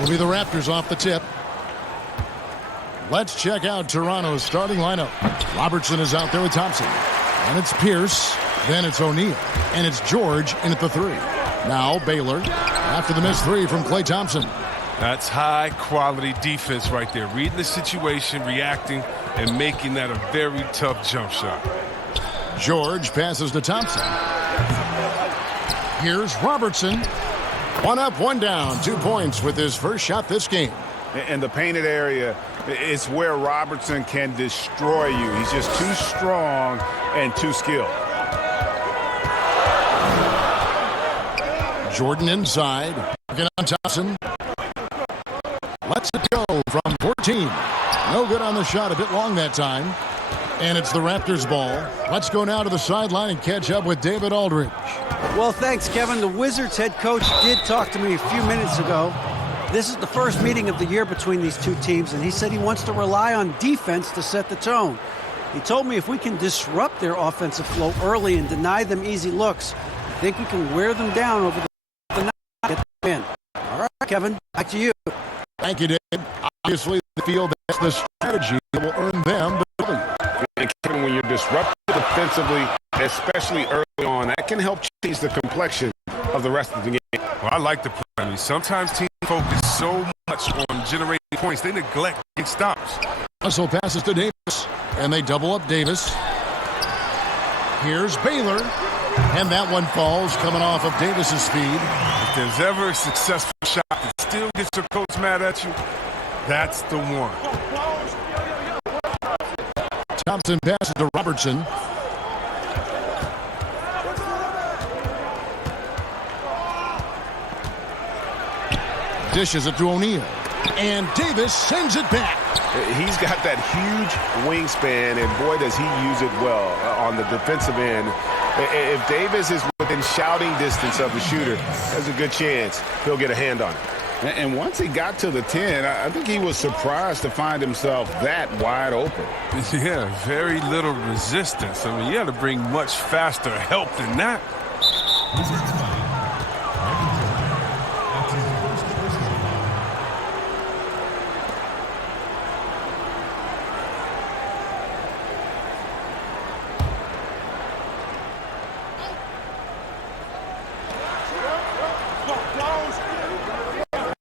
will be the Raptors off the tip. Let's check out Toronto's starting lineup. Robertson is out there with Thompson. And it's Pierce. Then it's O'Neal. And it's George in at the 3. Now Baylor after the missed 3 from Klay Thompson. That's high-quality defense right there. Reading the situation, reacting, and making that a very tough jump shot. George passes to Thompson. Here's Robertson. 1 up, 1 down. 2 points with his first shot this game. In the painted area, it's where Robertson can destroy you. He's just too strong and too skilled. Jordan inside. Working on Thompson. Lets it go from 14. No good on the shot. A bit long that time. And it's the Raptors ball. Let's go now to the sideline and catch up with David Aldridge. Well, thanks, Kevin. The Wizards head coach did talk to me a few minutes ago. This is the first meeting of the year between these two teams, and he said he wants to rely on defense to set the tone. He told me if we can disrupt their offensive flow early and deny them easy looks, I think we can wear them down over the night and get them in. All right, Kevin, back to you. Thank you, Dave. Obviously, they feel that's the strategy that will earn them the W. And Kevin, when you're disrupted defensively, especially early on, that can help change the complexion of the rest of the game. Well, I like the play. I mean, sometimes teams focus so much on generating points, they neglect getting stops. Russell passes to Davis, and they double up Davis. Here's Baylor, and that one falls coming off of Davis's speed. If there's ever a successful shot that still gets your coach mad at you, that's the one. Thompson passes to Robertson. Dishes it to O'Neal. And Davis sends it back. He's got that huge wingspan, and boy, does he use it well on the defensive end. If Davis is within shouting distance of the shooter, there's a good chance he'll get a hand on it. And once he got to the 10, I think he was surprised to find himself that wide open. Yeah, very little resistance. I mean, you got to bring much faster help than that.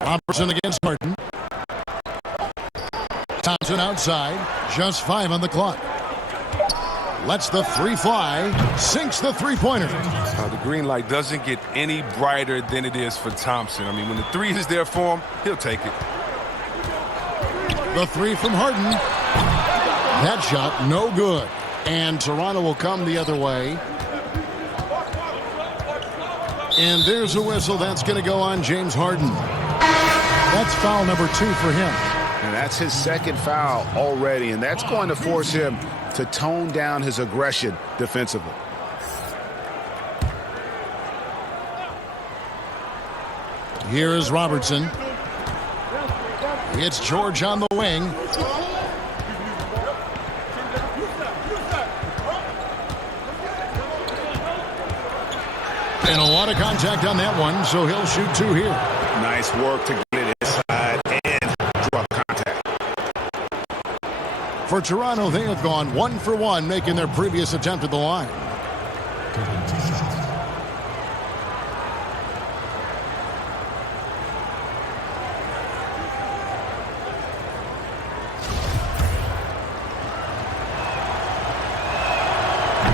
Robertson against Martin. Thompson outside. Just 5 on the clock. Lets the 3 fly. Sinks the three-pointer. The green light doesn't get any brighter than it is for Thompson. I mean, when the 3 is there for him, he'll take it. The 3 from Harden. That shot, no good. And Toronto will come the other way. And there's a whistle. That's going to go on James Harden. That's foul number 2 for him. And that's his second foul already, and that's going to force him to tone down his aggression defensively. Here is Robertson. It's George on the wing. And a lot of contact on that one, so he'll shoot 2 here. Nice work to get it inside and draw contact. For Toronto, they have gone 1 for 1, making their previous attempt at the line.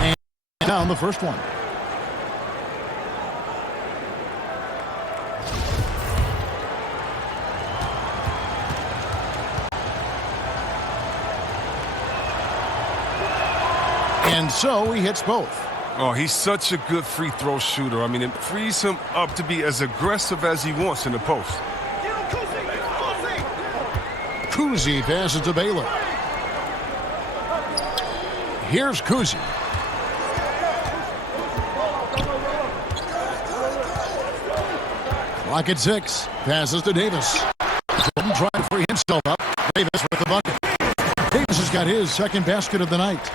And down the first one. And so he hits both. Oh, he's such a good free throw shooter. I mean, it frees him up to be as aggressive as he wants in the post. Kuzi passes to Baylor. Here's Kuzi. Clock at 6. Passes to Davis. Jordan trying to free himself up. Davis with the bucket. Davis has got his second basket of the night.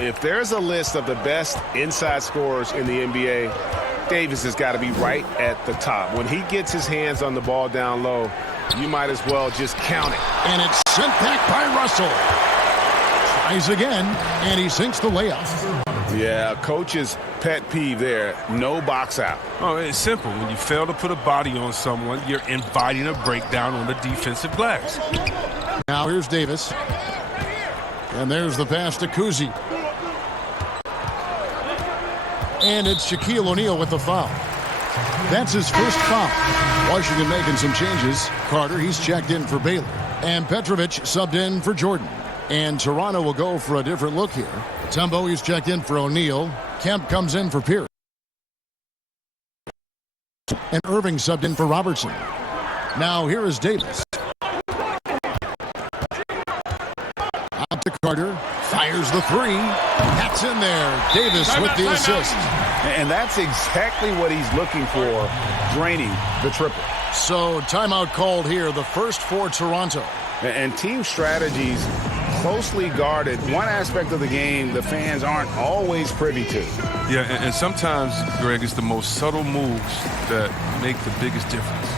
If there's a list of the best inside scorers in the NBA, Davis has got to be right at the top. When he gets his hands on the ball down low, you might as well just count it. And it's sent back by Russell. Tries again, and he sinks the layup. Yeah, coach's pet peeve there. No box out. Oh, it's simple. When you fail to put a body on someone, you're inviting a breakdown on the defensive glass. Now here's Davis. And there's the pass to Kuzi. And it's Shaquille O'Neal with the foul. That's his first foul. Washington making some changes. Carter, he's checked in for Baylor. And Petrovic subbed in for Jordan. And Toronto will go for a different look here. Tumbo, he's checked in for O'Neal. Kemp comes in for Pierce. And Irving subbed in for Robertson. Now here is Davis. Out to Carter. Fires the three. That's in there. Davis with the assist. And that's exactly what he's looking for, draining the triple. So timeout called here, the first for Toronto. And team strategies closely guarded. One aspect of the game the fans aren't always privy to. Yeah, and sometimes, Greg, it's the most subtle moves that make the biggest difference.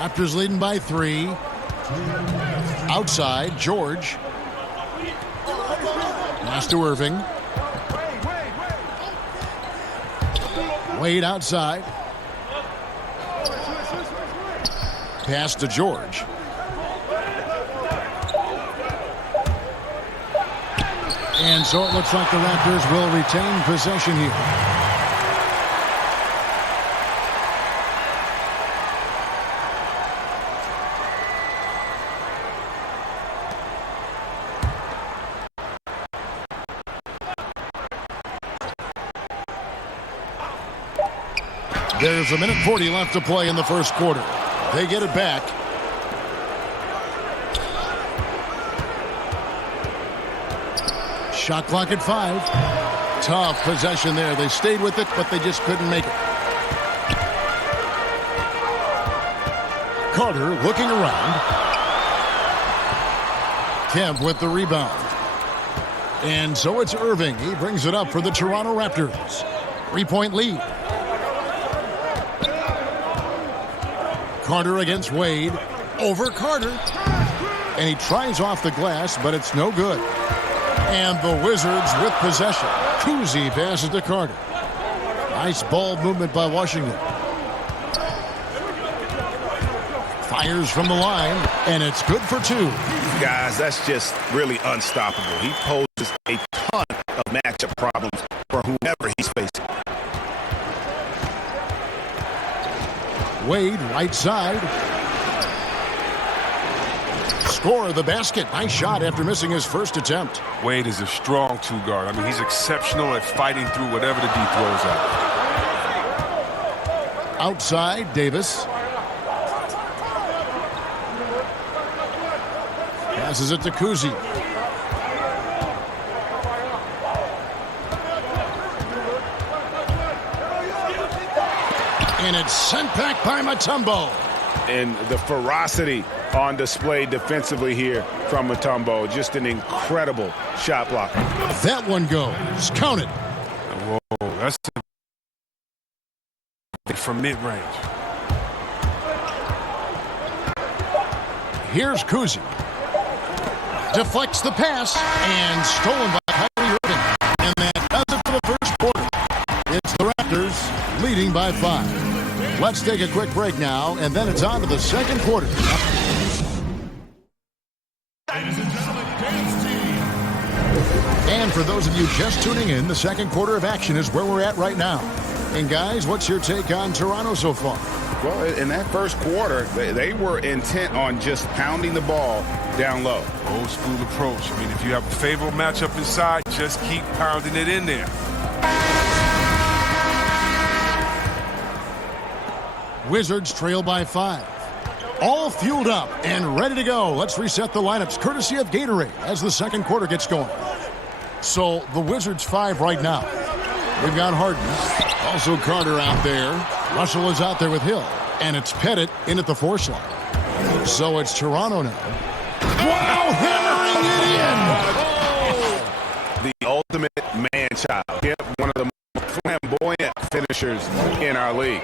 Raptors leading by 3. Outside, George. Pass to Irving. Wade outside. Pass to George. And so it looks like the Raptors will retain possession here. There's 1:40 left to play in the first quarter. They get it back. Shot clock at 5. Tough possession there. They stayed with it, but they just couldn't make it. Carter looking around. Kemp with the rebound. And so it's Irving. He brings it up for the Toronto Raptors. 3-point lead. Carter against Wade. Over Carter. And he tries off the glass, but it's no good. And the Wizards with possession. Kuzi passes to Carter. Nice ball movement by Washington. Fires from the line, and it's good for 2. Guys, that's just really unstoppable. He poses a ton of matchup problems for whomever he's facing. Wade, right side. Score the basket. Nice shot after missing his first attempt. Wade is a strong 2 guard. I mean, he's exceptional at fighting through whatever the D throws at. Outside, Davis. Passes it to Kuzi. And it's sent back by Mutombo. And the ferocity on display defensively here from Mutombo. Just an incredible shot blocker. That one goes. Count it. Whoa, that's from mid-range. Here's Kuzi. Deflects the pass and stolen by Kyrie Irving. And that does it for the first quarter. It's the Raptors leading by 5. Let's take a quick break now, and then it's on to the second quarter. Ladies and gentlemen, And for those of you just tuning in, the second quarter of action is where we're at right now. And guys, what's your take on Toronto so far? Well, in that first quarter, they were intent on just pounding the ball down low. Old school approach. I mean, if you have a favorable matchup inside, just keep pounding it in there. Wizards trail by 5. All fueled up and ready to go. Let's reset the lineups courtesy of Gatorade as the second quarter gets going. So the Wizards 5 right now. We've got Harden. Also Carter out there. Russell is out there with Hill. And it's Pettit in at the 4 slot. So it's Toronto now. Wow, hammering it in! The ultimate man-child. Yep, one of the most flamboyant finishers in our league.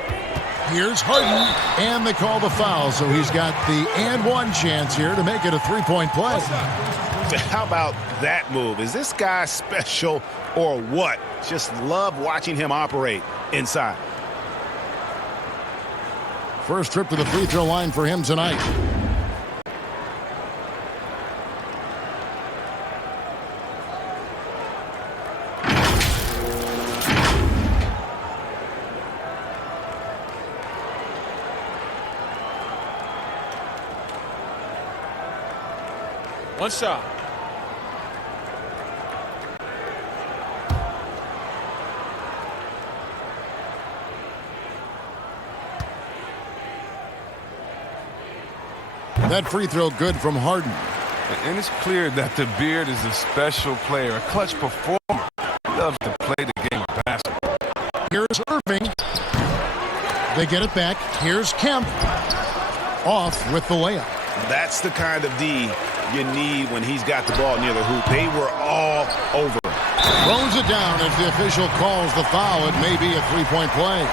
Here's Harden, and they call the foul, so he's got the and one chance here to make it a three-point play. How about that move? Is this guy special or what? Just love watching him operate inside. First trip to the free throw line for him tonight. One shot. That free throw good from Harden. And it's clear that the Beard is a special player, a clutch performer. He loves to play the game of basketball. Here's Irving. They get it back. Here's Kemp. Off with the layup. That's the kind of D you need when he's got the ball near the hoop. They were all over it. Throws it down as the official calls the foul. It may be a three-point play.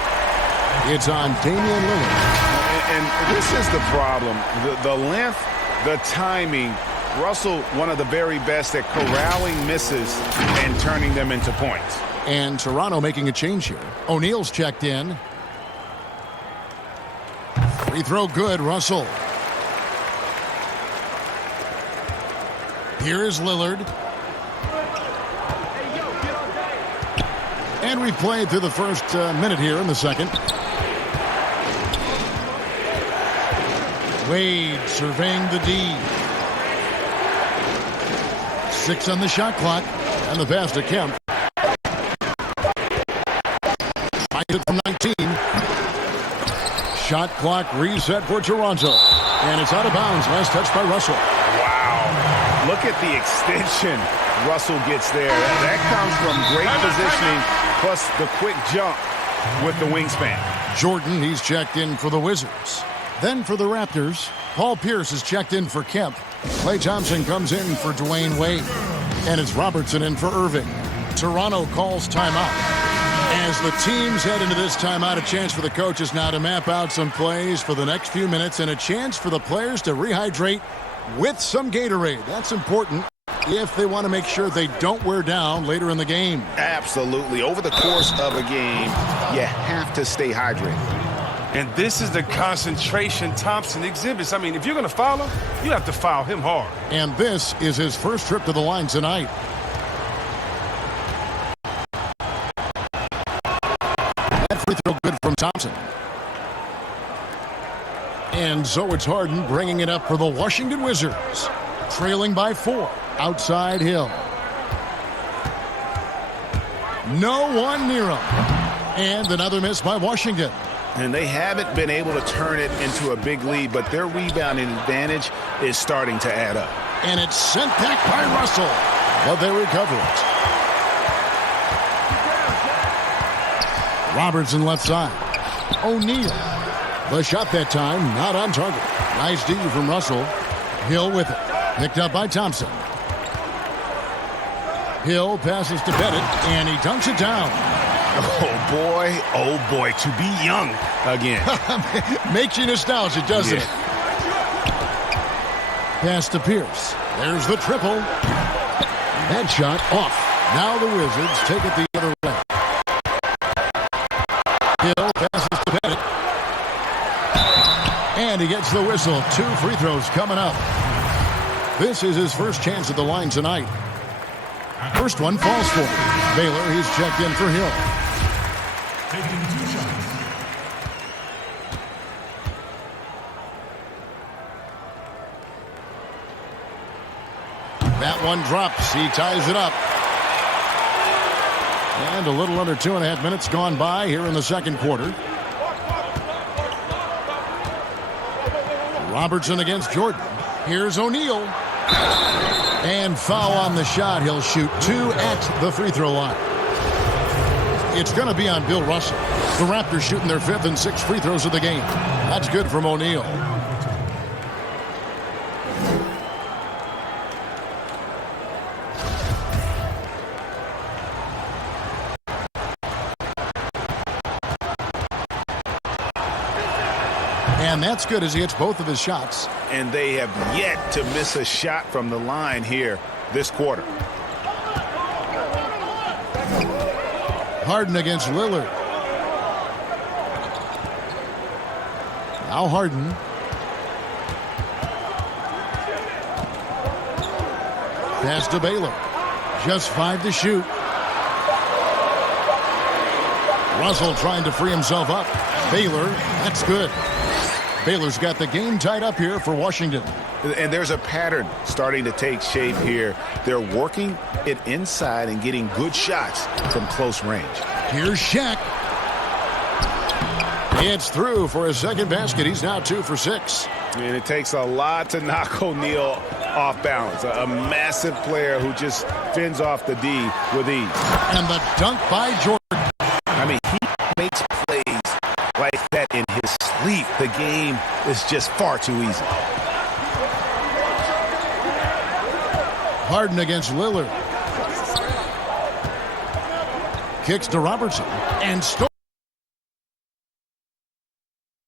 It's on Damian Lillard. And this is the problem. The length, the timing. Russell, one of the very best at corralling misses and turning them into points. And Toronto making a change here. O'Neal's checked in. Free throw good, Russell. Here is Lillard. And we played through the first minute here in the second. Wade surveying the D. 6 on the shot clock. And the pass to Kemp. Finds it from 19. Shot clock reset for Toronto. And it's out of bounds. Last touch by Russell. Wow. Look at the extension Russell gets there. That comes from great positioning plus the quick jump with the wingspan. Jordan, he's checked in for the Wizards. Then for the Raptors, Paul Pierce is checked in for Kemp. Klay Thompson comes in for Dwayne Wade. And it's Robertson in for Irving. Toronto calls timeout. As the teams head into this timeout, a chance for the coaches now to map out some plays for the next few minutes and a chance for the players to rehydrate with some Gatorade. That's important if they want to make sure they don't wear down later in the game. Absolutely. Over the course of a game, you have to stay hydrated. And this is the concentration Thompson exhibits. I mean, if you're going to foul him, you have to foul him hard. And this is his first trip to the line tonight. That free throw good from Thompson. And so it's Harden bringing it up for the Washington Wizards. Trailing by 4. Outside Hill. No one near him. And another miss by Washington. And they haven't been able to turn it into a big lead, but their rebounding advantage is starting to add up. And it's sent back by Russell. But they recover it. Robertson left side. O'Neal. The shot that time, not on target. Nice D from Russell. Hill with it. Picked up by Thompson. Hill passes to Pettit, and he dunks it down. Oh boy, to be young again. Makes you nostalgic, doesn't it? Pass to Pierce. There's the triple. That shot off. Now the Wizards take it the other way. Hill passes to Pettit. And he gets the whistle. 2 free throws coming up. This is his first chance at the line tonight. First one falls for him. Baylor, he's checked in for Hill. Taking 2 shots. That one drops. He ties it up. And a little under 2.5 minutes gone by here in the second quarter. Robertson against Jordan. Here's O'Neal. And foul on the shot. He'll shoot 2 at the free throw line. It's going to be on Bill Russell. The Raptors shooting their 5th and 6th free throws of the game. That's good from O'Neal. And that's good as he hits both of his shots. And they have yet to miss a shot from the line here this quarter. Harden against Lillard. Now Harden. Pass to Baylor. Just 5 to shoot. Russell trying to free himself up. Baylor, that's good. Baylor's got the game tied up here for Washington. And there's a pattern starting to take shape here. They're working it inside and getting good shots from close range. Here's Shaq. It's through for his second basket. He's now 2 for 6. And it takes a lot to knock O'Neal off balance. A massive player who just fends off the D with ease. And the dunk by Jordan. I mean, he makes plays like that in his sleep. The game is just far too easy. Harden against Lillard. Kicks to Robertson. And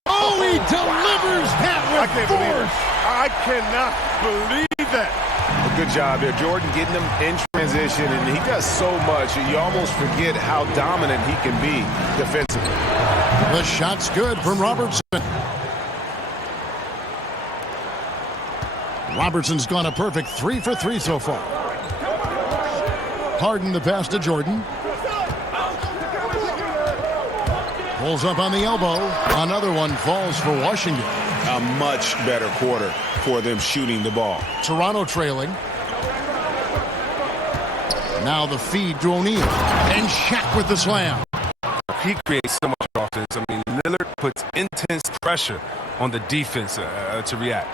oh, he delivers that with force. I cannot believe that. Good job there. Jordan getting him in transition, and he does so much. You almost forget how dominant he can be defensively. The shot's good from Robertson. Robertson's gone a perfect 3 for 3 so far. Harden the pass to Jordan. Pulls up on the elbow. Another one falls for Washington. A much better quarter for them shooting the ball. Toronto trailing. Now the feed to O'Neal. And Shaq with the slam. He creates so much offense. I mean, Lillard puts intense pressure on the defense to react.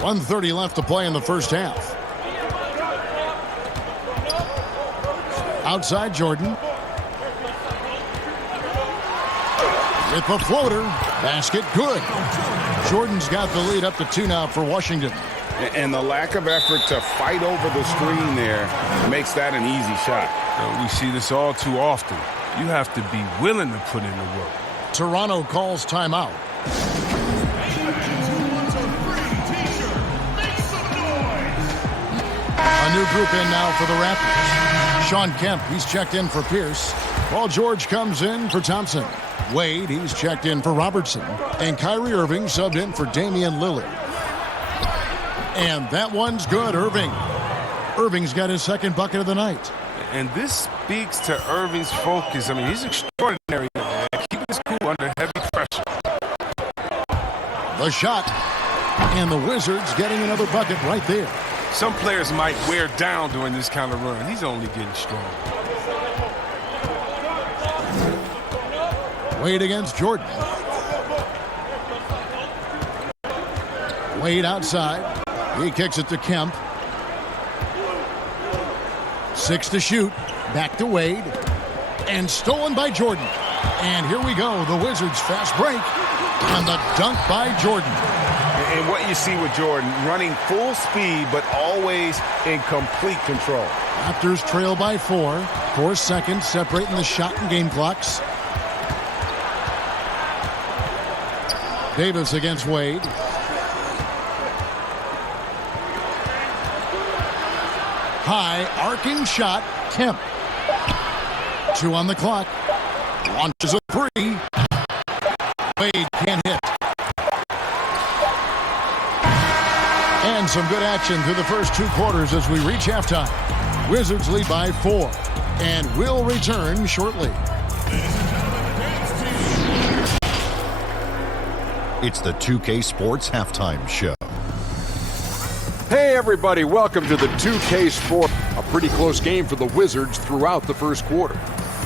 1:30 left to play in the first half. Outside Jordan. With the floater. Basket good. Jordan's got the lead up to 2 now for Washington. And the lack of effort to fight over the screen there makes that an easy shot. We see this all too often. You have to be willing to put in the work. Toronto calls timeout. A new group in now for the Raptors. Sean Kemp, he's checked in for Pierce. Paul George comes in for Thompson. Wade, he's checked in for Robertson. And Kyrie Irving subbed in for Damian Lillard. And that one's good, Irving. Irving's got his second bucket of the night. And this speaks to Irving's focus. I mean, he's extraordinary. Keeping his cool under heavy pressure. The shot. And the Wizards getting another bucket right there. Some players might wear down during this kind of run. He's only getting stronger. Wade against Jordan. Wade outside. He kicks it to Kemp. 6 to shoot. Back to Wade. And stolen by Jordan. And here we go. The Wizards fast break. And the dunk by Jordan. And what you see with Jordan, running full speed, but always in complete control. Raptors trail by 4. 4 seconds separating the shot and game clocks. Davis against Wade. High arcing shot. Kemp. 2 on the clock. Launches a 3. Wade can't hit. And And some good action through the first 2 quarters as we reach halftime. Wizards lead by 4 and will return shortly. It's the 2K Sports Halftime Show. Hey everybody, welcome to the 2K Sport. A pretty close game for the Wizards throughout the first quarter.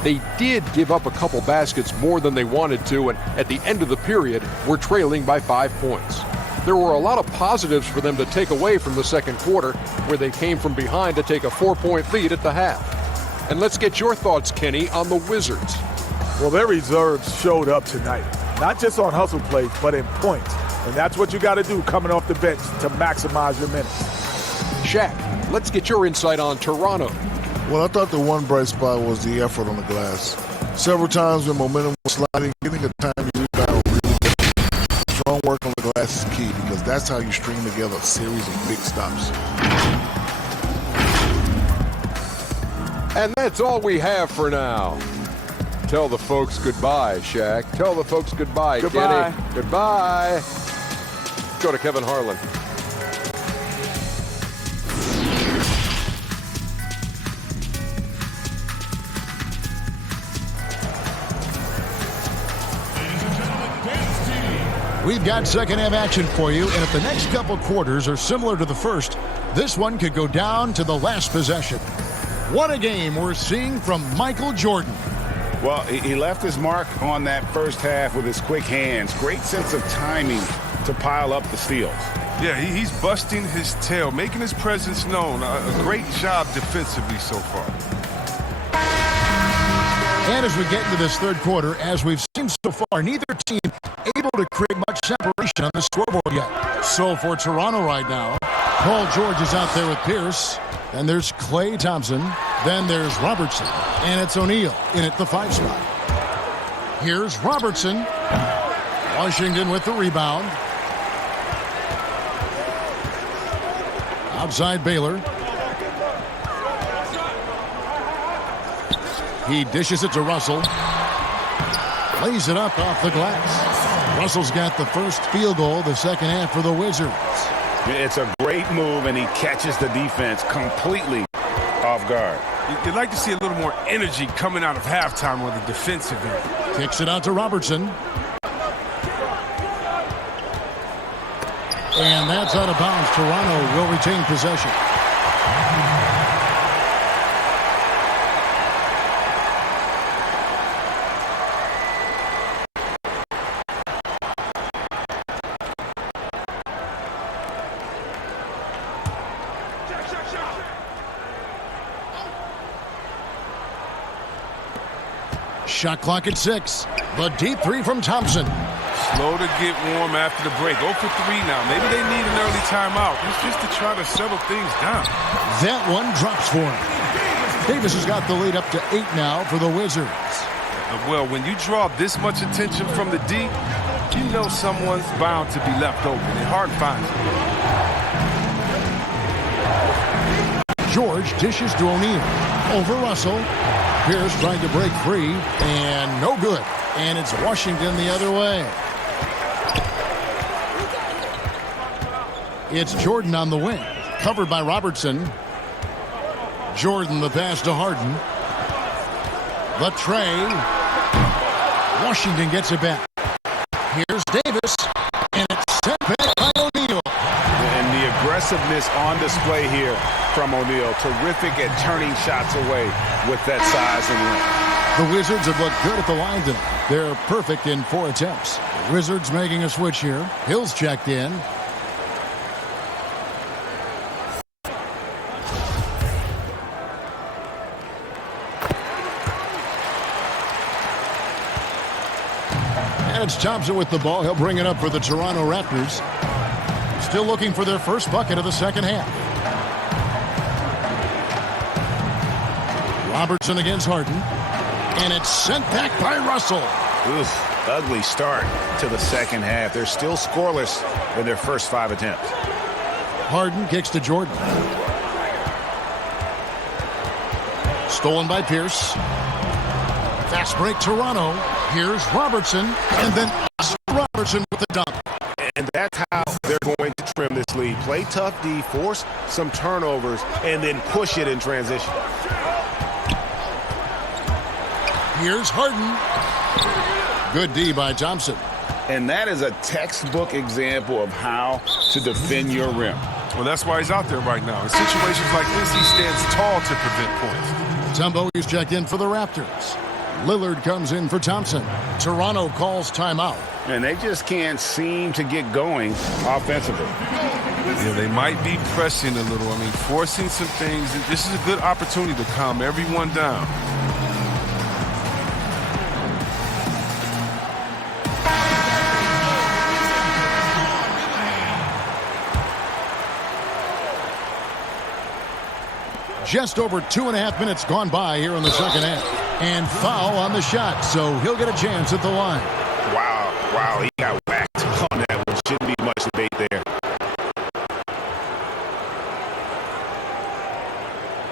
They did give up a couple baskets more than they wanted to, and at the end of the period, were trailing by 5 points. There were a lot of positives for them to take away from the second quarter, where they came from behind to take a 4-point lead at the half. And let's get your thoughts, Kenny, on the Wizards. Well, their reserves showed up tonight. Not just on hustle plays, but in points. And that's what you got to do coming off the bench to maximize your minutes. Shaq, let's get your insight on Toronto. Well, I thought the one bright spot was the effort on the glass. Several times when momentum was sliding, getting a timely rebound really good. Strong work on the glass is key because that's how you string together a series of big stops. And that's all we have for now. Tell the folks goodbye, Shaq. Tell the folks goodbye, Goodbye. Kenny. Goodbye. Go to Kevin Harlan. We've got second half action for you, and if the next couple quarters are similar to the first, this one could go down to the last possession. What a game we're seeing from Michael Jordan. Well, he left his mark on that first half with his quick hands. Great sense of timing to pile up the steals. Yeah, he's busting his tail, making his presence known. A great job defensively so far. And as we get into this third quarter, as we've seen so far, neither team able to create much separation on the scoreboard yet. So for Toronto right now, Paul George is out there with Pierce. Then there's Klay Thompson. Then there's Robertson. And it's O'Neal in at the 5 spot. Here's Robertson. Washington with the rebound. Outside Baylor. He dishes it to Russell. Lays it up off the glass. Russell's got the first field goal the second half for the Wizards. It's a great move, and he catches the defense completely off guard. You'd like to see a little more energy coming out of halftime on the defensive end. Kicks it out to Robertson. And that's out of bounds. Toronto will retain possession. Shot clock at 6. The deep 3 from Thompson. Slow to get warm after the break. 0 for 3 now. Maybe they need an early timeout. It's just to try to settle things down. That one drops for him. Davis has got the lead up to 8 now for the Wizards. Well, when you draw this much attention from the D, you know someone's bound to be left open. And hard finds it. George dishes to O'Neal. Over Russell. Pierce trying to break free, and no good. And it's Washington the other way. It's Jordan on the wing. Covered by Robertson. Jordan the pass to Harden. The tray. Washington gets it back. Here's Davis. And it's sent back by O'Neal. And the aggressiveness on display here from O'Neal. Terrific at turning shots away with that size and length. The Wizards have looked good at the line tonight. They're perfect in 4 attempts. The Wizards making a switch here. Hill's checked in. And it's Thompson with the ball. He'll bring it up for the Toronto Raptors. Still looking for their first bucket of the second half. Robertson against Harden. And it's sent back by Russell. Oof, ugly start to the second half. They're still scoreless in their first 5 attempts. Harden kicks to Jordan. Stolen by Pierce. Fast break Toronto. Here's Robertson. And then Robertson with the dunk. And that's how they're going to trim this lead. Play tough D, force some turnovers, and then push it in transition. Here's Harden. Good D by Thompson. And that is a textbook example of how to defend your rim. Well, that's why he's out there right now. In situations like this, he stands tall to prevent points. Mutombo is checked in for the Raptors. Lillard comes in for Thompson. Toronto calls timeout. And they just can't seem to get going offensively. Yeah, they might be pressing a little. I mean, forcing some things. This is a good opportunity to calm everyone down. Just over 2.5 minutes gone by here in the second half. And foul on the shot, so he'll get a chance at the line. Wow, he got whacked on that one. Shouldn't be much debate there.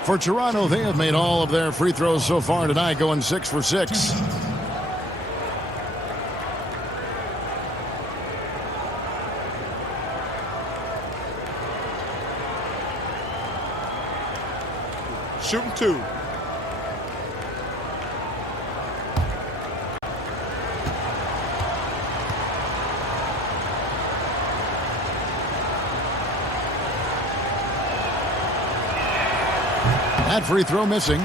For Toronto, they have made all of their free throws so far tonight, going 6 for 6. Shooting 2. That free throw missing.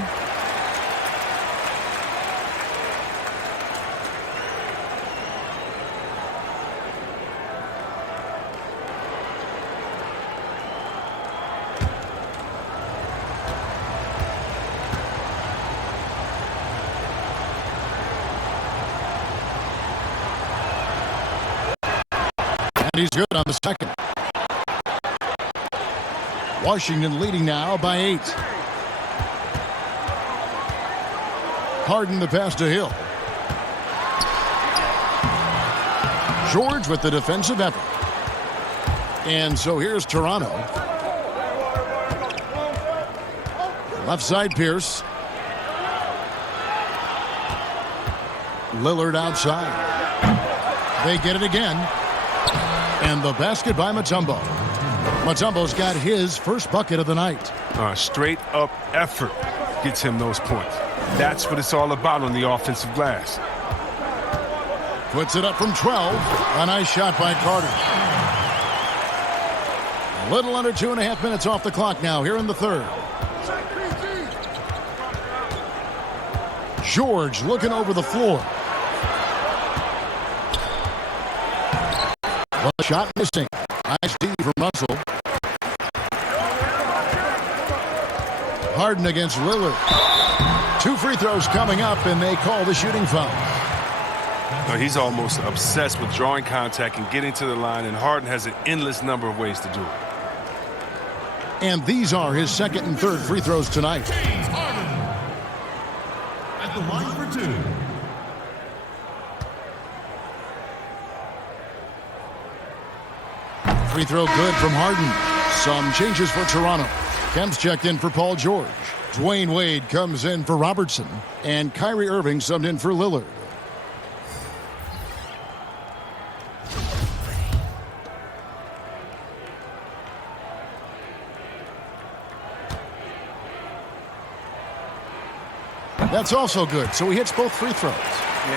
And he's good on the second. Washington leading now by 8. Harden the pass to Hill. George with the defensive effort. And so here's Toronto. Left side Pierce. Lillard outside. They get it again. And the basket by Mutombo. Mutombo's got his first bucket of the night. Straight up effort gets him those points. That's what it's all about on the offensive glass. Puts it up from 12. A nice shot by Carter. A little under 2.5 minutes off the clock now here in the third. George looking over the floor. The shot missing. Nice D from Russell. Harden against Lillard. 2 free throws coming up, and they call the shooting foul. He's almost obsessed with drawing contact and getting to the line, and Harden has an endless number of ways to do it. And these are his second and third free throws tonight. James Harden at the line for 2. Free throw good from Harden. Some changes for Toronto. Kemp's checked in for Paul George. Dwayne Wade comes in for Robertson. And Kyrie Irving subbed in for Lillard. That's also good, so he hits both free throws.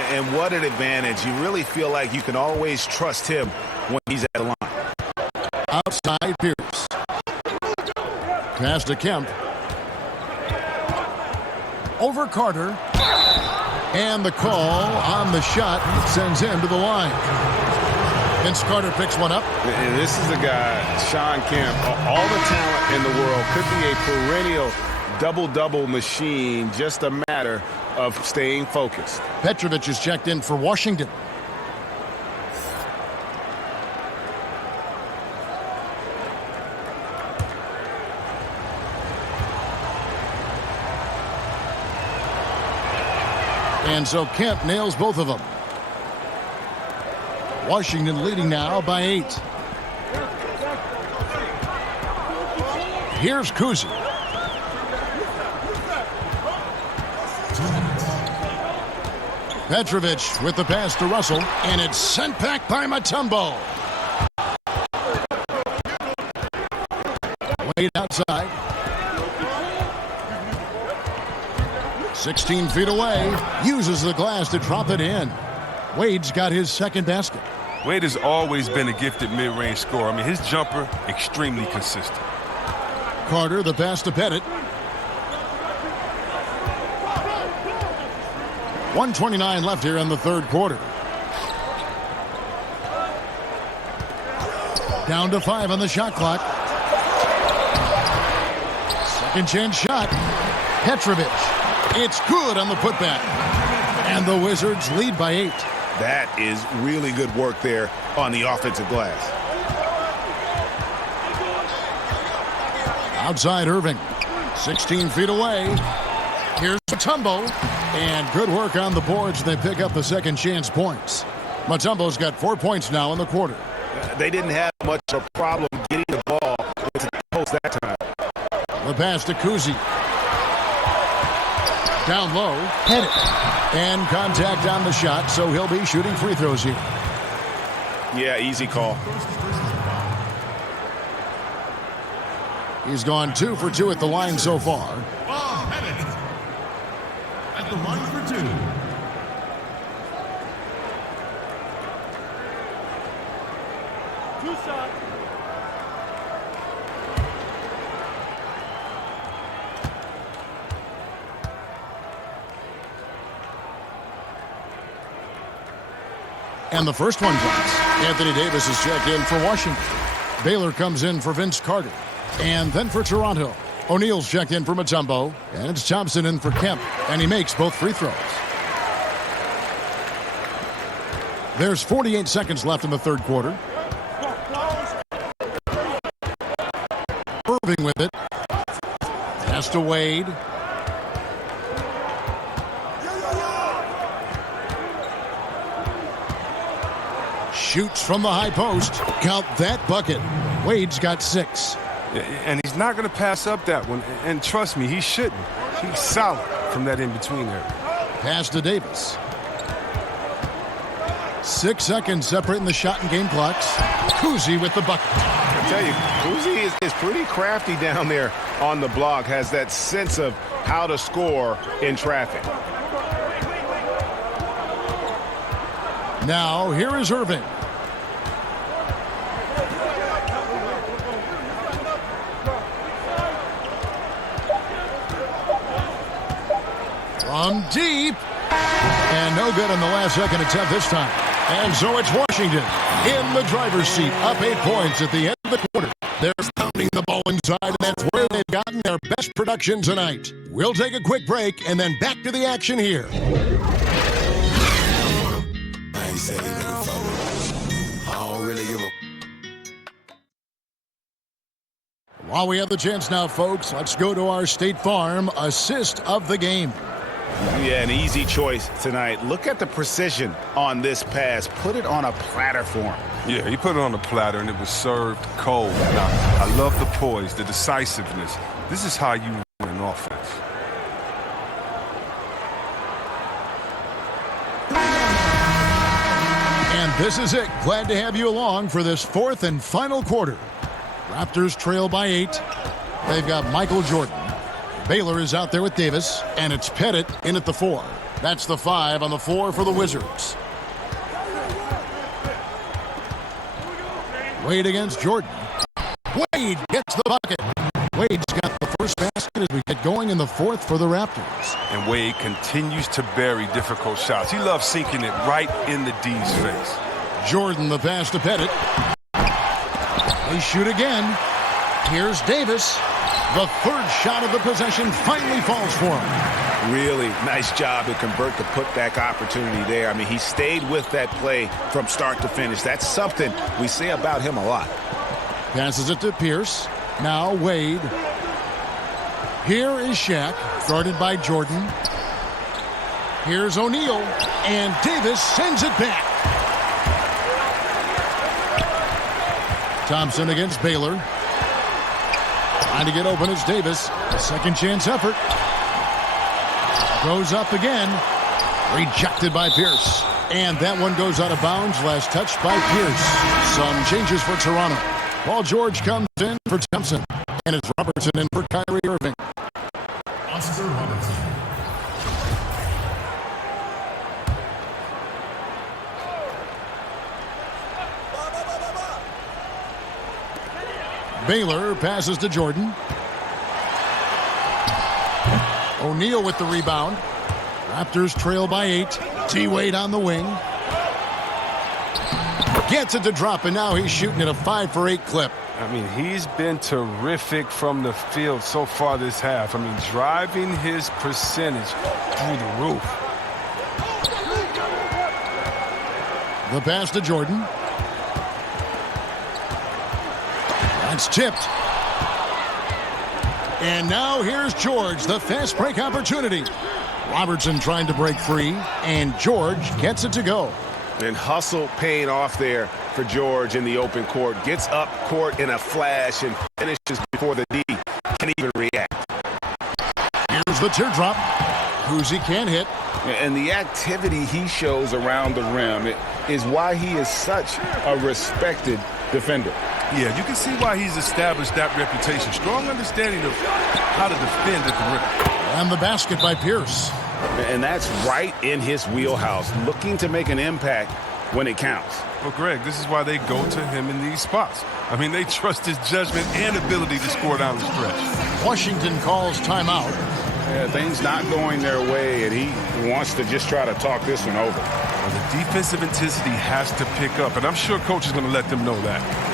And what an advantage. You really feel like you can always trust him when he's at the line. Outside Pierce. Pass to Kemp. Over Carter. And the call on the shot sends him to the line. Vince Carter picks one up. And this is a guy, Shawn Kemp, all the talent in the world, could be a perennial double-double machine, just a matter of staying focused. Petrovic is checked in for Washington. And so Kemp nails both of them. Washington leading now by 8. Here's Kuzi. Petrovic with the pass to Russell, and it's sent back by Mutombo. Wade outside. 16 feet away. Uses the glass to drop it in. Wade's got his second basket. Wade has always been a gifted mid-range scorer. I mean, his jumper, extremely consistent. Carter, the pass to Pettit. 1:29 left here in the third quarter. Down to 5 on the shot clock. Second chance shot. Petrovic. It's good on the putback. And the Wizards lead by 8. That is really good work there on the offensive glass. Outside Irving. 16 feet away. Here's Mutombo. And good work on the boards. They pick up the second chance points. Mutombo's got 4 points now in the quarter. They didn't have much of a problem getting the ball into the post that time. The pass to Kuzi. Down low, Pettit. And contact on the shot, so he'll be shooting free throws here. Yeah, easy call. He's gone 2 for 2 at the line so far. Pettit at the line for 2. Two shots. And the first one drops. Anthony Davis is checked in for Washington. Baylor comes in for Vince Carter. And then for Toronto, O'Neal's checked in for Mutombo. And it's Thompson in for Kemp. And he makes both free throws. There's 48 seconds left in the third quarter. Irving with it. Pass to Wade. Shoots from the high post. Count that bucket. Wade's got 6. And he's not going to pass up that one. And trust me, he shouldn't. He's solid from that in-between area. Pass to Davis. 6 seconds separating the shot and game clocks. Kuzi with the bucket. I tell you, Kuzi is pretty crafty down there on the block. Has that sense of how to score in traffic. Now, here is Irving. From deep. And no good on the last second attempt this time. And so it's Washington in the driver's seat, up 8 points at the end of the quarter. They're pounding the ball inside, and that's where they've gotten their best production tonight. We'll take a quick break and then back to the action here. While we have the chance now, folks, let's go to our State Farm assist of the game. Yeah, an easy choice tonight. Look at the precision on this pass. Put it on a platter for him. Yeah, he put it on a platter, and it was served cold. Now, I love the poise, the decisiveness. This is how you win an offense. And this is it. Glad to have you along for this fourth and final quarter. Raptors trail by 8. They've got Michael Jordan. Baylor is out there with Davis, and it's Pettit in at the 4. That's the 5 on the floor for the Wizards. Wade against Jordan. Wade gets the bucket. Wade's got the first basket as we get going in the fourth for the Raptors. And Wade continues to bury difficult shots. He loves sinking it right in the D's face. Jordan the pass to Pettit. They shoot again. Here's Davis. The third shot of the possession finally falls for him. Really nice job to convert the putback opportunity there. I mean, he stayed with that play from start to finish. That's something we say about him a lot. Passes it to Pierce. Now Wade. Here is Shaq, guarded by Jordan. Here's O'Neal, and Davis sends it back. Thompson against Baylor. Trying to get open is Davis. A second chance effort. Goes up again. Rejected by Pierce. And that one goes out of bounds. Last touched by Pierce. Some changes for Toronto. Paul George comes in for Thompson. And it's Robertson in for Kyrie Irving. Oscar Robertson. Baylor passes to Jordan. O'Neal with the rebound. Raptors trail by 8. T-Wade on the wing. Gets it to drop, and now he's shooting at a 5 for 8 clip. I mean, he's been terrific from the field so far this half. I mean, driving his percentage through the roof. The pass to Jordan. That's tipped. And now here's George, the fast break opportunity. Robertson trying to break free, and George gets it to go. And hustle paying off there for George in the open court. Gets up court in a flash and finishes before the D can even react. Here's the teardrop. Kuzi can't hit. And the activity he shows around the rim is why he is such a respected defender. Yeah, you can see why he's established that reputation. Strong understanding of how to defend at the rim. And the basket by Pierce. And that's right in his wheelhouse, looking to make an impact when it counts. Well, Greg, this is why they go to him in these spots. I mean, they trust his judgment and ability to score down the stretch. Washington calls timeout. Yeah, things not going their way, and he wants to just try to talk this one over. Well, the defensive intensity has to pick up, and I'm sure coach is going to let them know that.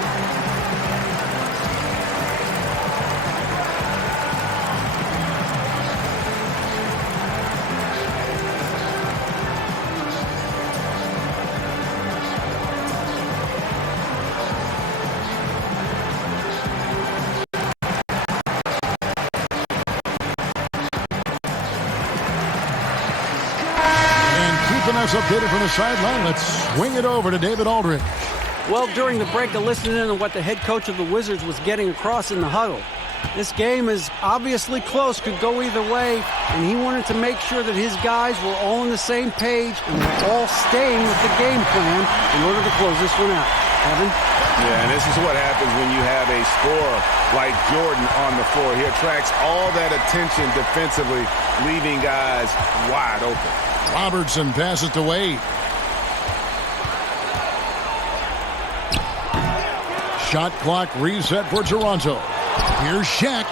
Us updated from the sideline. Let's swing it over to David Aldridge. Well, during the break, I listened in on what the head coach of the Wizards was getting across in the huddle. This game is obviously close, could go either way, and he wanted to make sure that his guys were all on the same page and were all staying with the game plan in order to close this one out. Kevin? Yeah, and this is what happens when you have a scorer like Jordan on the floor. He attracts all that attention defensively, leaving guys wide open. Robertson passes to Wade. Shot clock reset for Toronto. Here's Shaq.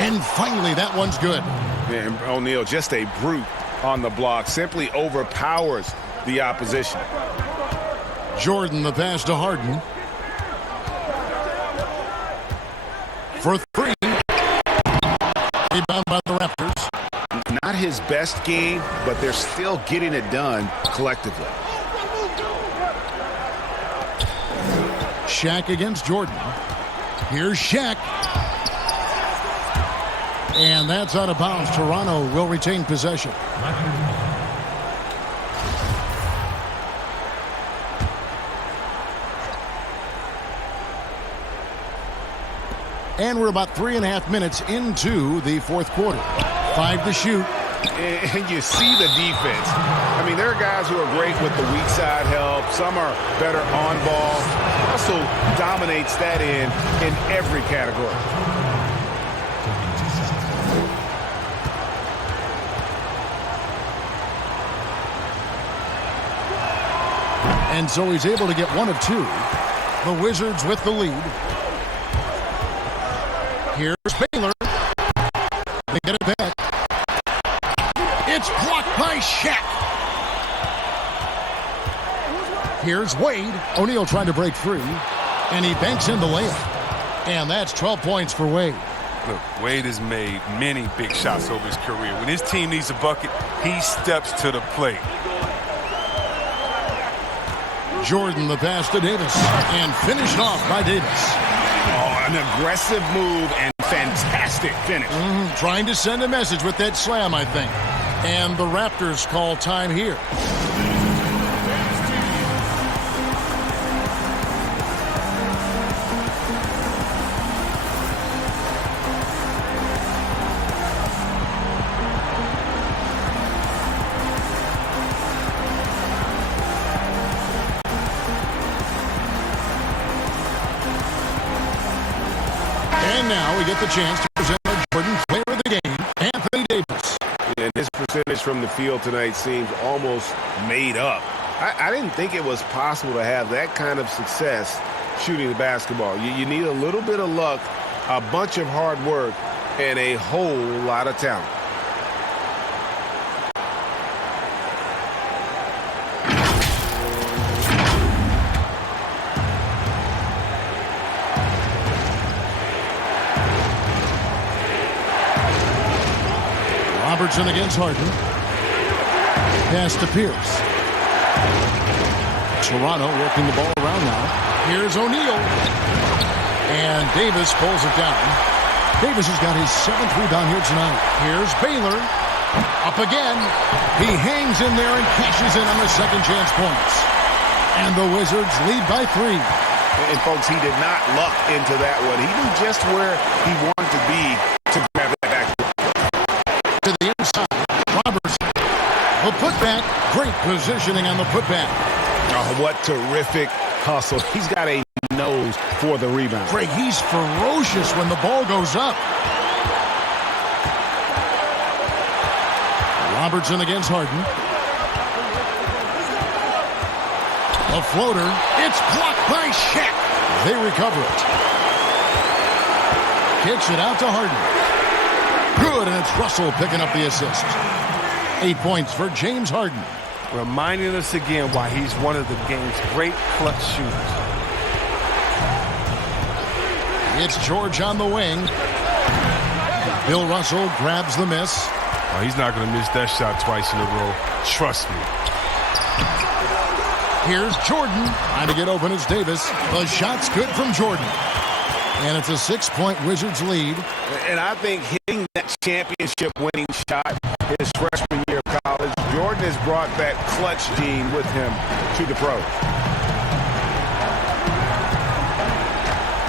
And finally, that one's good. And O'Neal, just a brute on the block, simply overpowers the opposition. Jordan, the pass to Harden. For 3. Rebound by the Raptors. Not his best game, but they're still getting it done collectively. Shaq against Jordan. Here's Shaq. And that's out of bounds. Toronto will retain possession. And we're about 3.5 minutes into the fourth quarter. 5 to shoot. And you see the defense. I mean, there are guys who are great with the weak side help. Some are better on ball. Russell dominates that in every category. And so he's able to get 1 of 2. The Wizards with the lead. Here's Baylor. They get it back. It's blocked by Shaq. Here's Wade. O'Neal trying to break free. And he banks in the layup. And that's 12 points for Wade. Look, Wade has made many big shots over his career. When his team needs a bucket, he steps to the plate. Jordan, the pass to Davis. And finished off by Davis. Oh, an aggressive move and fantastic finish. Trying to send a message with that slam, I think. And the Raptors call time here. now we get the chance to present our Jordan Player of the Game, Anthony Davis. And his percentage from the field tonight seems almost made up. I didn't think it was possible to have that kind of success shooting the basketball. You need a little bit of luck, a bunch of hard work, and a whole lot of talent. Robertson against Harden. Pass to Pierce. Toronto working the ball around now. Here's O'Neal. And Davis pulls it down. Davis has got his 7th rebound here tonight. Here's Baylor. Up again. He hangs in there and cashes in on the second chance points. And the Wizards lead by 3. And folks, he did not luck into that one. He knew just where he wanted to be to grab that back. To the inside, Robertson. The putback, great positioning on the putback. Oh, what terrific hustle. He's got a nose for the rebound. Greg, he's ferocious when the ball goes up. Robertson against Harden. A floater. It's blocked by Shaq. They recover it. Kicks it out to Harden. Good, and it's Russell picking up the assist. 8 points for James Harden. Reminding us again why he's one of the game's great clutch shooters. It's George on the wing. Bill Russell grabs the miss. Oh, he's not going to miss that shot twice in a row. Trust me. Here's Jordan. Trying to get open is Davis. The shot's good from Jordan. And it's a 6-point Wizards lead. And I think hitting that championship-winning shot his freshman year of college, Jordan has brought that clutch gene with him to the pros.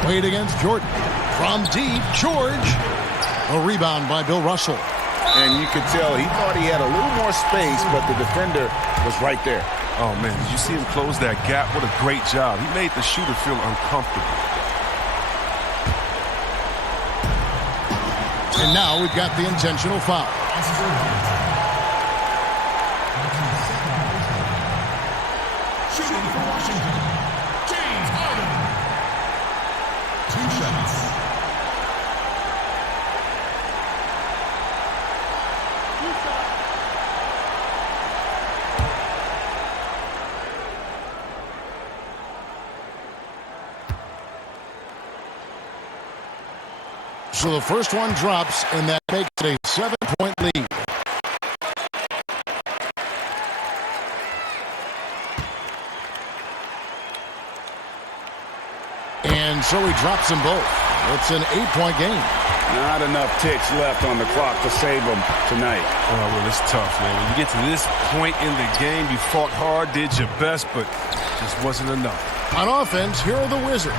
Wade against Jordan. From deep, George. A rebound by Bill Russell. And you could tell he thought he had a little more space, but the defender was right there. Oh, man, did you see him close that gap? What a great job. He made the shooter feel uncomfortable. And now we've got the intentional foul. Shooting for Washington, James Harden. 2 shots. So the first one drops, and that makes it a 7-point lead. And so he drops them both. It's an 8-point game. Not enough ticks left on the clock to save them tonight. Oh, well, it's tough, man. When you get to this point in the game, you fought hard, did your best, but just wasn't enough. On offense, here are the Wizards.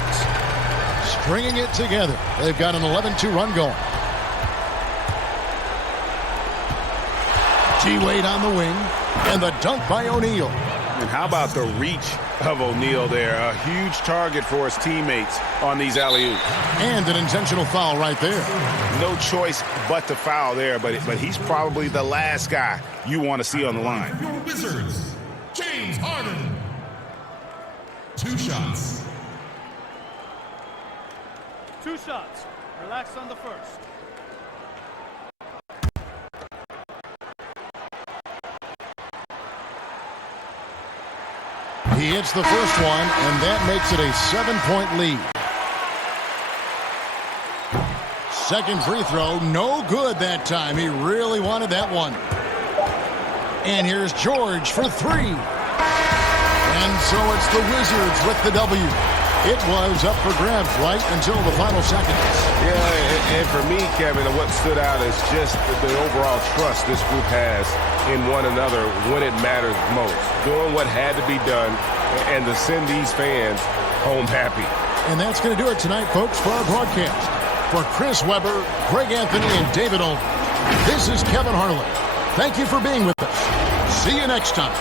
Stringing it together. They've got an 11-2 run going. T-Wade on the wing. And the dunk by O'Neal. And how about the reach of O'Neal there? A huge target for his teammates on these alley-oops. And an intentional foul right there. No choice but to foul there, but he's probably the last guy you want to see on the line. Your Wizards, James Harden. 2 shots. 2 shots. Relax on the first. He hits the first one, and that makes it a 7-point lead. Second free throw, no good that time. He really wanted that one. And here's George for 3. And so it's the Wizards with the W. It was up for grabs right until the final seconds. Yeah, and for me, Kevin, what stood out is just the overall trust this group has in one another when it matters most. Doing what had to be done and to send these fans home happy. And that's going to do it tonight, folks, for our broadcast. For Chris Webber, Greg Anthony, and David Olden, this is Kevin Harlan. Thank you for being with us. See you next time.